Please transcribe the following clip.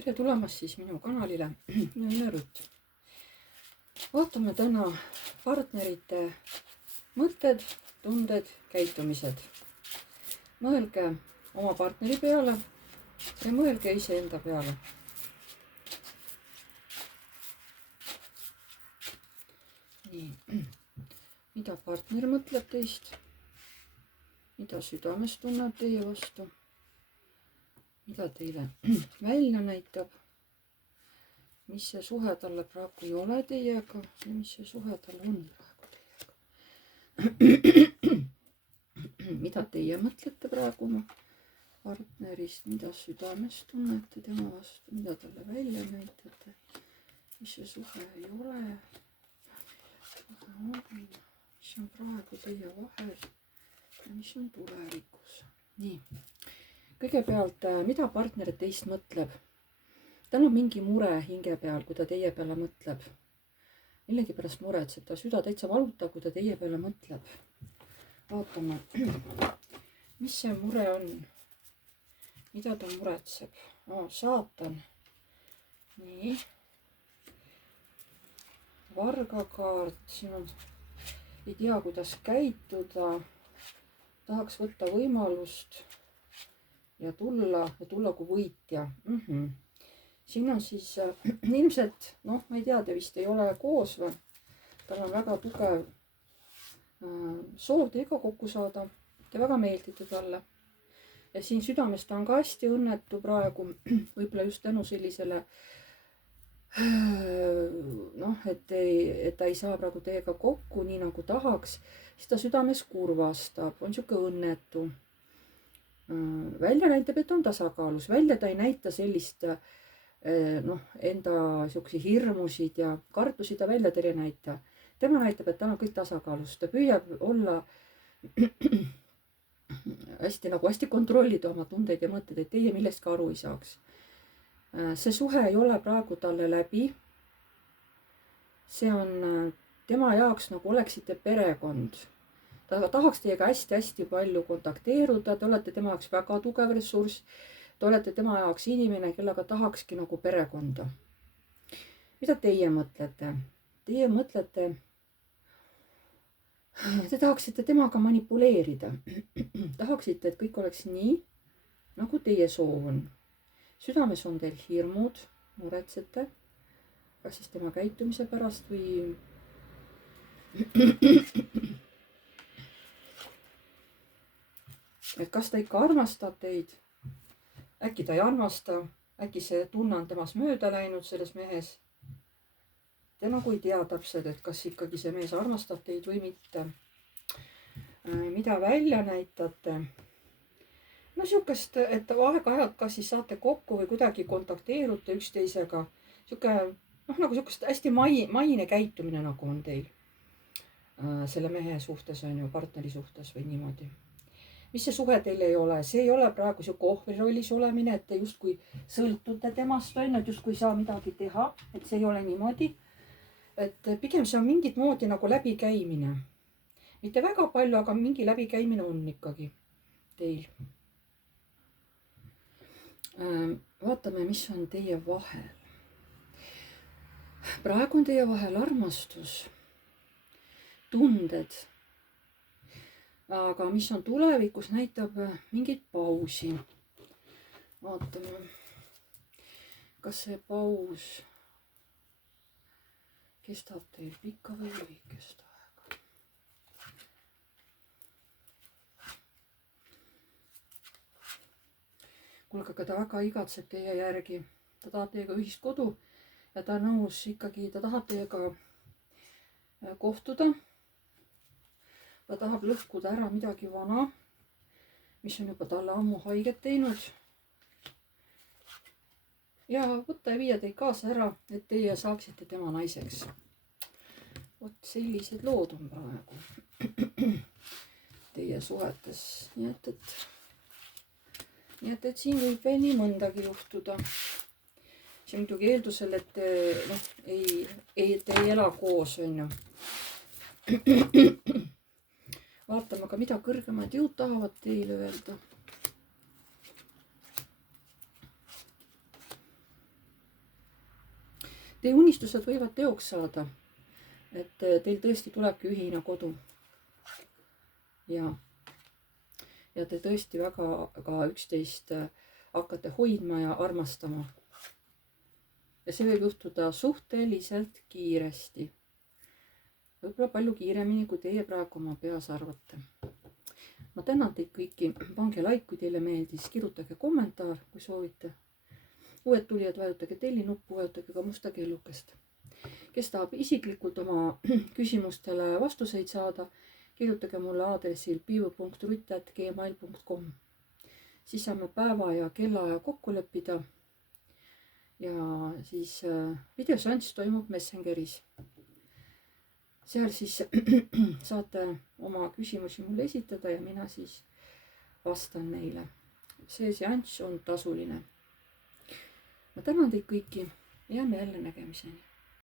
tere tulemast siis minu kanalile. Minu Rutt. Vaatame täna partnerite mõtted, tunded, käitumised. Mõelge oma partneri peale ja mõelge iseenda peale. Nii. Mida partner mõtleb teist? Mida südames tunneb teie vastu? Mida teile välja näitab? Mis see suhe talle praegu ei ole teiega? Ja mis see suhe talle on praegu teiega? Mida teie mõtlete praegu oma partnerist? Mida südames tunnete tema vastu? Mida talle välja näitate? Mis see suhe ei ole? Mis on praegu teie vahel? Ja mis on tulevikus? Nii. Kõigepealt, mida partner teist mõtleb? Tal on mingi mure hinge peal, kui ta teie peale mõtleb. Millegi pärast muretseb, ta süda täitsa valutab, kui ta teie peale mõtleb. Vaatame, mis see mure on? Mida ta muretseb? Saatan. Nii. Vargakaart, siin on, ei tea, kuidas käituda. Tahaks võtta võimalust ja tulla kui võitja. Siin on siis ilmselt, ma ei tea, te vist ei ole koos või? Tal on väga tugev soov teiega kokku saada. Te väga meeldite talle. Ja siin südames ta on ka hästi õnnetu praegu. Võib-olla just tänu sellisele, et ta ei saa praegu teiega kokku nii nagu tahaks. Siis ta südames kurvastab, on siuke õnnetu. Välja näitab, et on tasakaalus. Välja ta ei näita sellist enda siuksi hirmusid ja kartusi ta välja ei näita. Tema näitab, et tal on kõik tasakaalus. Ta püüab olla hästi kontrollida oma tundeid ja mõtteid, et teie millestki aru ei saaks. See suhe ei ole praegu talle läbi. See on tema jaoks nagu oleksite perekond. Ta tahaks teiega hästi palju kontakteeruda. Te olete tema jaoks väga tugev ressurss. Te olete tema jaoks inimene, kellega tahakski nagu perekonda. Mida teie mõtlete? Teie mõtlete, te tahaksite temaga manipuleerida. Tahaksite, et kõik oleks nii, nagu teie soov on. Südames on teil hirmud, muretsete. Kas siis tema käitumise pärast või... Et kas ta ikka armastab teid? Äkki ta ei armasta? Äkki see tunne on temas mööda läinud selles mehes? Te nagu ei tea täpselt, et kas ikkagi see mees armastab teid või mitte. Mida välja näitate? Siukest, et aeg-ajalt kas siis saate kokku või kuidagi kontakteerute üksteisega. Nagu siukest hästi maine käitumine nagu on teil. Selle mehe suhtes on ju, partneri suhtes või niimoodi. Mis see suhe teil ei ole? See ei ole praegu siuke ohvrirollis olemine, et te justkui sõltute temast, et justkui ei saa midagi teha. Et see ei ole niimoodi. Et pigem see on mingit moodi nagu läbikäimine. Mitte väga palju, aga mingi läbikäimine on ikkagi teil. Vaatame, mis on teie vahel. Praegu on teie vahel armastus, tunded. Aga mis on tulevikus, näitab mingit pausi. Vaatame, kas see paus kestab teil pikka või lühikest aega. Kuulge, aga ta väga igatseb teie järgi. Ta tahab teiega ühist kodu ja ta nõus ikkagi, ta tahab teiega kohtuda. Ta tahab lõhkuda ära midagi vana, mis on juba talle ammu haiget teinud. Ja võtta ja viia teid kaasa ära, et teie saaksite tema naiseks. Vot sellised lood on praegu teie suhetes. Nii et siin võib veel nii mõndagi juhtuda. See on muidugi eeldusel, et te ei ela koos, on ju. Vaatame aga, mida kõrgemad jõud tahavad teile öelda. Teie unistused võivad teoks saada, et teil tõesti tulebki ühine kodu. ja te tõesti väga ka üksteist hakkate hoidma ja armastama. ja see võib juhtuda suhteliselt kiiresti. võib-olla palju kiiremini, kui teie praegu oma peas arvate. ma tänan teid kõiki, pange like, kui teile meeldis, kirjutage kommentaar, kui soovite. uued tulijad, vajutage tellinuppu, vajutage ka musta kellukest. kes tahab isiklikult oma küsimustele vastuseid saada, kirjutage mulle aadressil piivu.rutt@gmail.com. siis saame päeva ja kellaaja kokku leppida. ja siis videoseanss toimub Messengeris. seal siis saate oma küsimusi mulle esitada ja mina siis vastan neile. see seanss on tasuline. ma tänan teid kõiki ja jääme jälle nägemiseni.